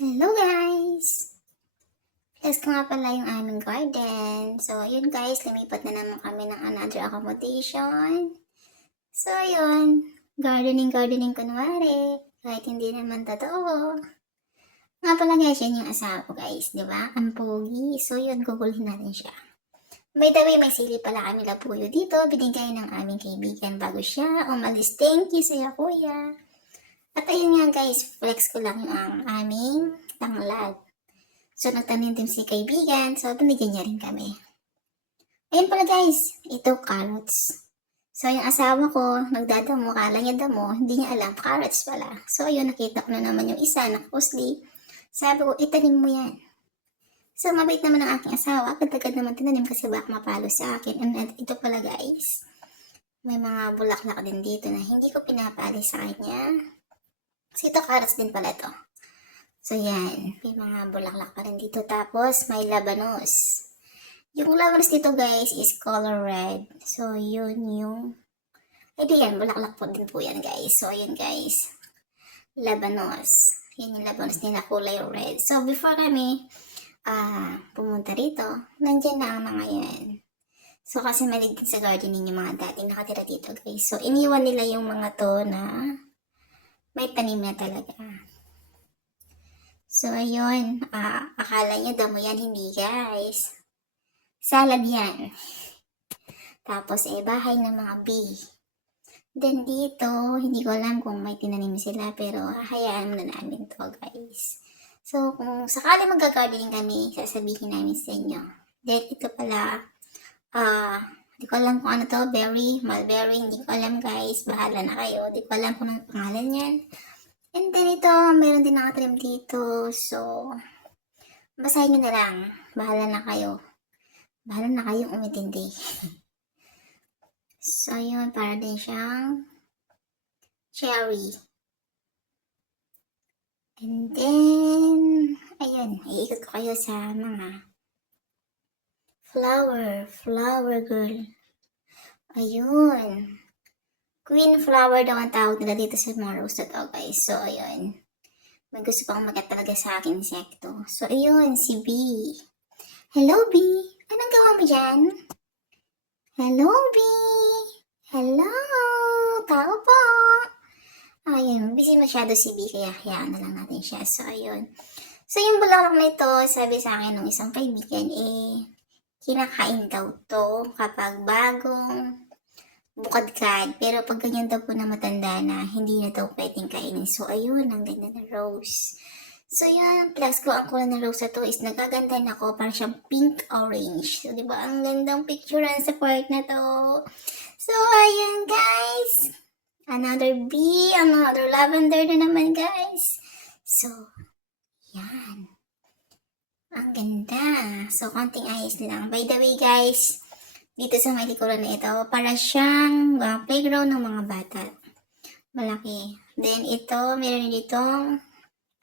Hello guys! Flex ko nga pala yung aming garden. So, yun guys, lumipat na naman kami ng another accommodation. So, yun. Gardening kunwari. Kahit hindi naman totoo. Nga pala guys, yan yung asawa ko guys, di ba? Ang pogi. So, yun, gugulhin natin siya. By the way, may sili pala kami labuyo dito. Binigay ng aming kaibigan bago siya umalis. Thank you sa'yo, kuya. At ayun nga guys, flex ko lang yung aming tanglad. So, nagtanim din si kaibigan. So, binigyan niya rin kami. Ayun pala guys, ito carrots. So, yung asawa ko, nagdadamo, kala niya damo, hindi niya alam, carrots pala. So, ayun, nakita ko na naman yung isa, nakapusli. Sabi ko, itanim mo yan. So, mabait naman ang aking asawa. Agad-agad naman tinanim kasi baka mapalo sa akin. And ito pala guys, may mga bulaklak din dito na hindi ko pinapali sa kanya. Kasi ito, carrots din pala ito. So, yan. May mga bulaklak pa rin dito. Tapos, may labanos. Yung labanos dito, guys, is color red. So, yun yung... Ay, di yan. Bulaklak po din po yan, guys. So, yun, guys. Labanos. Yan yung labanos din na kulay red. So, before kami pumunta rito, nandyan na ang mga yan. So, kasi malig din sa gardening yung mga dating nakatira dito, guys. So, iniwan nila yung mga to na may tanim na talaga. So, ayun. Akala nyo damo yan. Hindi, guys. Salad yan. Tapos, bahay ng mga bee. Then, dito, hindi ko alam kung may tinanim sila, pero hahayaan muna namin to, guys. So, kung sakali mag-gardening kami, sasabihin namin sa inyo. Then, ito pala, hindi ko alam kung ano to, berry, mulberry, hindi ko alam, guys. Bahala na kayo. Hindi ko alam kung anong pangalan yan. And then ito, meron din nakatrim dito. So, basahin nyo na lang. Bahala na kayo. Bahala na kayong umintindi. So, yun, para din siyang cherry. And then, ayun, iikot ko kayo sa mga flower girl. Ayun. Queen flower daw ang tawag nila dito sa mga rose na to, guys. So, ayun. May gusto pang umakyat talaga sa akin insekto. So, ayun, si Bee. Hello, Bee. Anong gawa mo dyan? Hello, Bee. Hello. Tao po. Ayun, busy masyado si Bee, kaya hayaan na lang natin siya. So, ayun. So, yung bulaklak na ito, sabi sa akin ng isang kaibigan, kinakain daw to kapag bagong bukadkad. Pero pag ganyan daw po na matanda na, hindi na daw pwedeng kainin. So, ayun, ang ganda na rose. So, yan, plus ko ang kulay na rose na to is nagaganda na ako. Parang siyang pink-orange. So, di ba, ang gandang picturean sa part na to. So, ayun, guys. Another bee, another lavender na naman, guys. So, yan. Ang ganda. So, konting ayos lang. By the way, guys, dito sa may likuran na ito, para siyang playground ng mga bata. Malaki. Then ito, meron ditong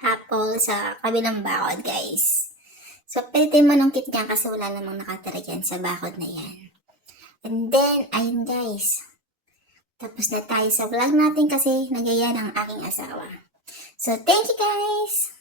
apple sa kabilang bakod, guys. So, pwede manungkit niya kasi wala namang nakatira dyan sa bakod na yan. And then, ayun guys. Tapos na tayo sa vlog natin kasi nagaya ng aking asawa. So, thank you guys!